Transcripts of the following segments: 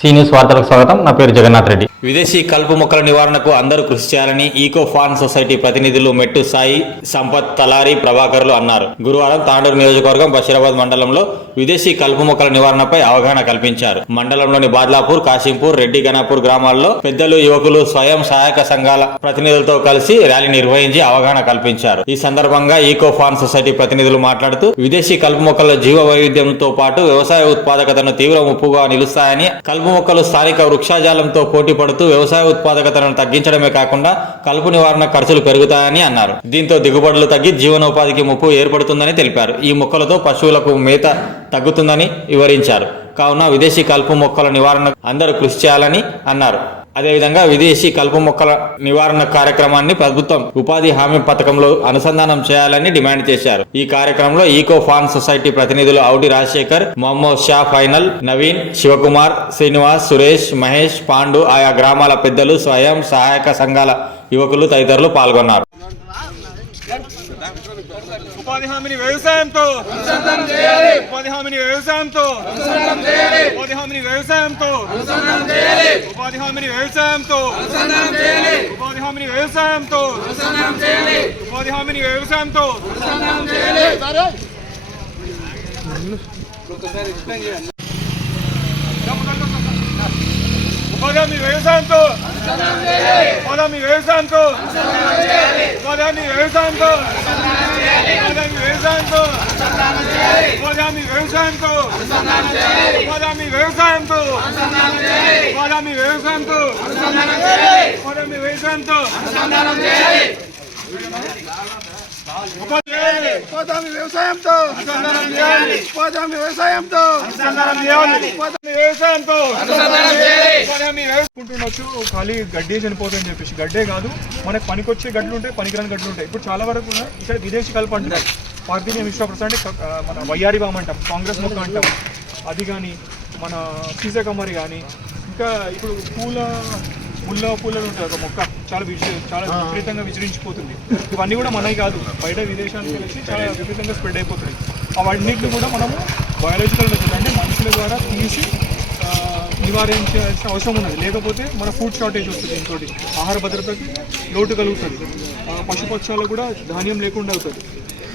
See news వార్తలకు స్వాగతం. నా పేరు జగన్నాథ్ రెడ్డి. విదేశీ కలుపు మొక్కల నివారణకు అందరూ కృషి చేయాలని ఈకో ఫార్మ్ సొసైటీ ప్రతినిధులు మెట్టు సాయి సంపత్ తలారి ప్రభాకర్లు అన్నారు. గురువారం తాండూరు నియోజకవర్గం బషీరాబాద్ మండలంలో విదేశీ కలుపు మొక్కల నివారణపై అవగాహన కల్పించారు. మండలంలోని బాద్లాపూర్ కాశీంపూర్ రెడ్డి గణాపూర్ గ్రామాల్లో పెద్దలు యువకులు స్వయం సహాయక సంఘాల ప్రతినిధులతో కలిసి ర్యాలీ నిర్వహించి అవగాహన కల్పించారు. ఈ సందర్భంగా ఈకో ఫార్మ్ సొసైటీ ప్రతినిధులు మాట్లాడుతూ విదేశీ కలుపు మొక్కల జీవ వైవిధ్యంతో పాటు వ్యవసాయ ఉత్పాదకతను తీవ్ర ముప్పుగా నిలుస్తాయని కలుపు మొక్కలు స్థానిక వృక్షాజాలంతో పోటీ పడుతూ వ్యవసాయ ఉత్పాదకతను తగ్గించడమే కాకుండా కలుపు నివారణ ఖర్చులు పెరుగుతాయని అన్నారు. దీంతో దిగుబడులు తగ్గి జీవనోపాధికి ముప్పు ఏర్పడుతుందని తెలిపారు. ఈ మొక్కలతో పశువులకు మేత తగ్గుతుందని వివరించారు. కావున విదేశీ కలుపు మొక్కల నివారణ అందరూ కృషి చేయాలని అన్నారు. అదేవిధంగా విదేశీ కలుపు మొక్కల నివారణ కార్యక్రమాన్ని ప్రభుత్వం ఉపాధి హామీ పథకంలో అనుసంధానం చేయాలని డిమాండ్ చేశారు. ఈ కార్యక్రమంలో ఈకో ఫార్మ్ సొసైటీ ప్రతినిధులు ఔడి రాజశేఖర్ మొహమ్మద్ షా ఫైనల్ నవీన్ శివకుమార్ శ్రీనివాస్ సురేష్ మహేష్ పాండు ఆయా గ్రామాల పెద్దలు స్వయం సహాయక సంఘాల యువకులు తదితరులు పాల్గొన్నారు. ఉపాధి హామీని వ్యవసాయంతో ఉపాధి హామీని వ్యవసాయంతో. ఉపాధి హామీని వ్యవసాయంతో. ఉపాధి హామీని వ్యవసాయంతో. ఉపాధి హామీని వ్యవసాయంతో. ఉపాధి హామీని వ్యవసాయంతో. ఉపాధి హామీ వ్యవసాయంతో. ఉపాధి హామీ వ్యవసాయంతో. ఉపాధి హామీ వ్యవసాయంతో. వ్యవసాయంతో ఉపాధి వ్యవసాయంతో ఉపాధి వ్యవసాయంతో ఉపాధి వ్యవసాయంతో ఉపాధి వ్యవసాయంతో ఉపాధి వ్యవసాయంతో. ఉపాధి వ్యవసాయంతో. ఉపాధి వ్యవసాయంతో. ఖాళీ గడ్డే చనిపోతుందని చెప్పేసి గడ్డే కాదు. మనకు పనికొచ్చే గడ్డలు ఉంటాయి పనికిరాని గడ్డలు ఉంటాయి. ఇప్పుడు చాలా వరకు కూడా ఇక్కడ విదేశీ కలుపు అంటున్నారు. పార్థినియం విశ్వప్రస అంటే మన వయ్యారి బామ్ అంటాం. కాంగ్రెస్ మొక్క అంటాం. అది కానీ మన సీసకమ్మరి కానీ ఇంకా ఇప్పుడు పూల ముల్ల పూలలో ఉంటుంది ఒక మొక్క. చాలా విజ చాలా విపరీతంగా విజరించిపోతుంది ఇవన్నీ కూడా మనవి కాదు. బయట విదేశాలకు వెళ్ళి చాలా విపరీతంగా స్ప్రెడ్ అయిపోతుంది. అవన్నిటిని కూడా మనము బయాలజికల్ మెథడ్ అంటే మనుషుల ద్వారా తీసి నివారించాల్సిన అవసరం ఉన్నది. లేకపోతే మన ఫుడ్ షార్టేజ్ వస్తుంది ఇంకోటి. ఆహార భద్రతకి లోటు కలుగుతుంది. ఆ, పశుపక్షాలకు కూడా ధాన్యం లేకుండా అవుతుంది.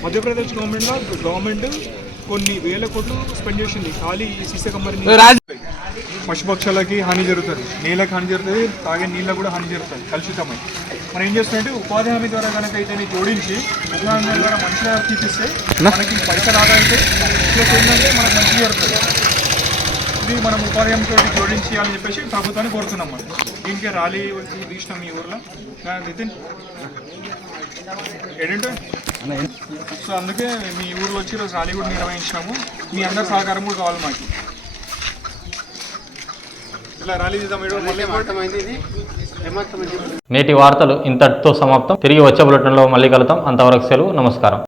మధ్యప్రదేశ్ గవర్నమెంట్లో గవర్నమెంట్ కొన్ని వేల కోట్లు స్పెండ్ చేసింది. ఖాళీ ఈ సీస కమ్మరిని పశుపక్షాలకి హాని జరుగుతుంది. నీళ్ళకి హాని జరుగుతుంది తాగే నీళ్ళకు కూడా హాని జరుగుతుంది కలుషితమై. మనం ఏం చేస్తుంటే ఉపాధి హామీ ద్వారా కనుక అయితే జోడించి ఉపాధి ద్వారా మంచిగా తీపిస్తే మనకి పైసలు ఆదా అయితే ప్లస్ ఏంటంటే మనకు మంచిగా జరుగుతుంది. ఇది మనం ఉపాధి హామీతో జోడించి అని చెప్పేసి ప్రభుత్వాన్ని కోరుతున్నాం మనం. దీనికి ర్యాలీ తీసినాం మీ ఊర్లో. నితిన్. ఏంటంటే? సో అందుకే మీ ఊర్లో వచ్చి ఈరోజు ర్యాలీ కూడా నిర్వహించినాము. మీ అందరి సహకారం కూడా కావాలి మాకు ఇలా ర్యాలీ చేద్దాం ఈరోజు మళ్ళీ నేటి వార్తలు ఇంతటితో సమాప్తం. తిరిగి వచ్చే బులెటిన్లో మళ్ళీ కలుద్దాం. అంతవరకు సెలవు నమస్కారం.